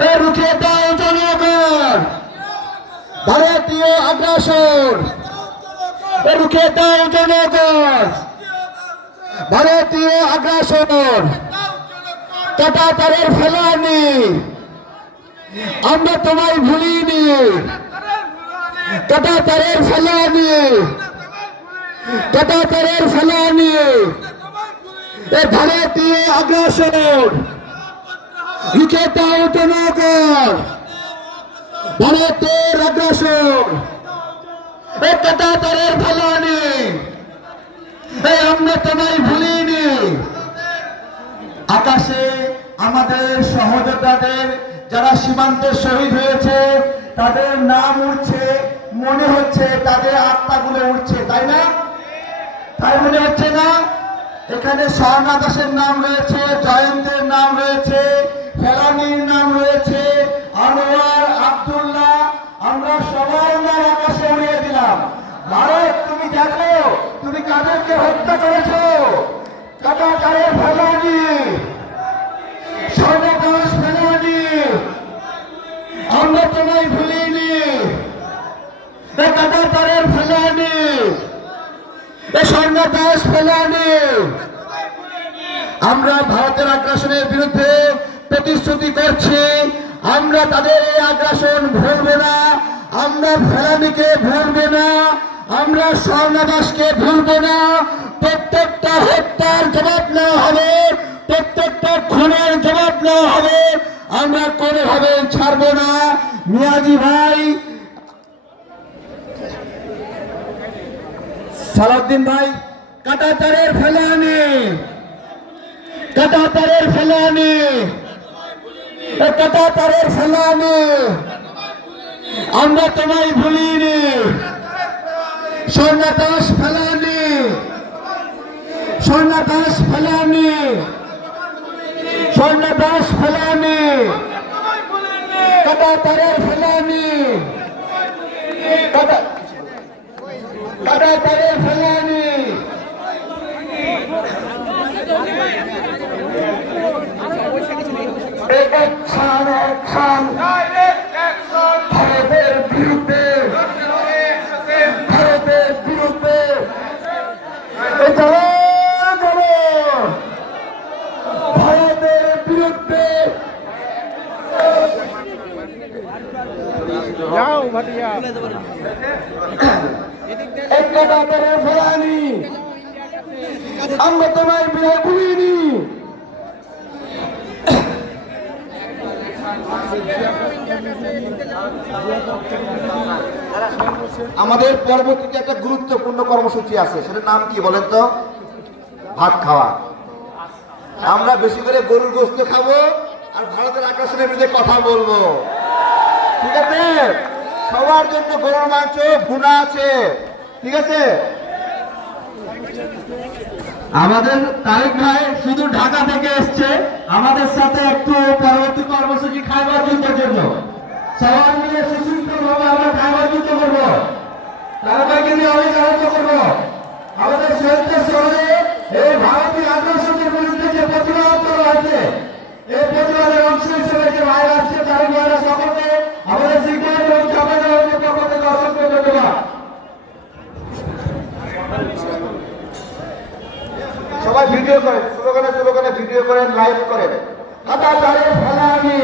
রুখে দাও জনগণ, ভারতীয় আগ্রাসন। রুখে দাও জনগণ, ভারতীয় আগ্রাসন। কাঁটাতারের ফেলানি, আমরা তোমায় ভুলিনি। কাঁটাতারের ফেলানি, কাঁটাতারের ফেলানি, ভারতীয় আগ্রাসন। রুখে দাও জনগণ, ভারতের আগ্রাসন। কাঁটাতারের ফেলানি, আমরা তোমায় ভুলিনি। আকাশে আমাদের সহযোদ্ধাদের যারা সীমান্তে শহীদ হয়েছে তাদের নাম উঠছে, মনে হচ্ছে তাদের আত্মাগুলো উঠছে, তাই না? তাই মনে হচ্ছে না? এখানে স্বর্ণা দাসের নাম রয়েছে, জয়ন্তের নাম রয়েছে, ফেলানির নাম রয়েছে, আনোয়ার, আব্দুল্লাহ, আমরা সবাই নাম আকাশে উড়িয়ে দিলাম। ভারত তুমি দেখো তুমি কাদেরকে হত্যা করেছো। কাঁটাতারের ফেলানি, স্বর্ণা দাস ফেলানি, আমরা তোমায় ভুলিনি। কাঁটাতারের ফেলানি, স্বর্ণা দাস ফেলানি। আমরা ভারতের আগ্রাসনের বিরুদ্ধে প্রতিশ্রুতি করছি, আমরা তাদের এই আগ্রাসন ভুলব না, আমরা ফেলানিকে ভুলব না, আমরা স্বর্ণা দাসকে ভুলব না। প্রত্যেকটা হত্যার জবাব নেওয়া হবে, প্রত্যেকটা খুনের জবাব নেওয়া হবে, আমরা কোনোভাবে ছাড়বো না। মিয়াজি ভাই, সালাউদ্দিন ভাই, কাঁটাতারের ফেলানি, কাঁটাতারের ফেলানি, কাঁটাতারের ফেলানি, আমরা তোমায় ভুলিনি। স্বর্ণা দাস ফেলানি, স্বর্ণা দাস ফেলানি, স্বর্ণা দাস ফেলানি, কাঁটাতারের ফেলানি, কাঁটাতারের ফেলানি। ভারতের বিরুদ্ধে, ভারতের বিরুদ্ধে ভারতের বিরুদ্ধে কাঁটাতারের ফেলানি, আমরা তোমায় ভুলিনি। আমাদের পরবর্তীতে একটা গুরুত্বপূর্ণ কর্মসূচি আছে, সেটার নাম কি বলেন তো? ভাত খাওয়া। আমরা বেশি করে গরুর গোশত খাবো আর ভারতের আগ্রাসনের বিরুদ্ধে কথা বলবো, ঠিক আছে? সবার জন্য গরুর মাংস ভুনা আছে, ঠিক আছে? আমাদের তারেক ভাই শুধু ঢাকা থেকে এসছে আমাদের সাথে একটু পরবর্তী কর্মসূচি খাবার যুদ্ধের জন্য। সবাই মিলে সুশৃঙ্খলভাবে আমরা খাবার যুদ্ধ করবো, তারেক ভাইকে নিয়ে অনেক আনন্দ করবো। আমাদের সৈয়দপুর শহরে এই ভারতীয় আগ্রাসনের বিরুদ্ধে যে প্রতিবাদ করা হয়েছে, এই প্রতিবাদের অংশ হিসেবে যে ভাইরা আসছে তারেক ভাইরা সকলকে আমাদের শিক্ষক এবং জামাইদের পক্ষ থেকে অসংখ্য ধন্যবাদ। সবাই ভিডিও করেন, স্লোগানে স্লোগানে ভিডিও করেন, লাইভ করেন। কাঁটাতারের ফেলানি।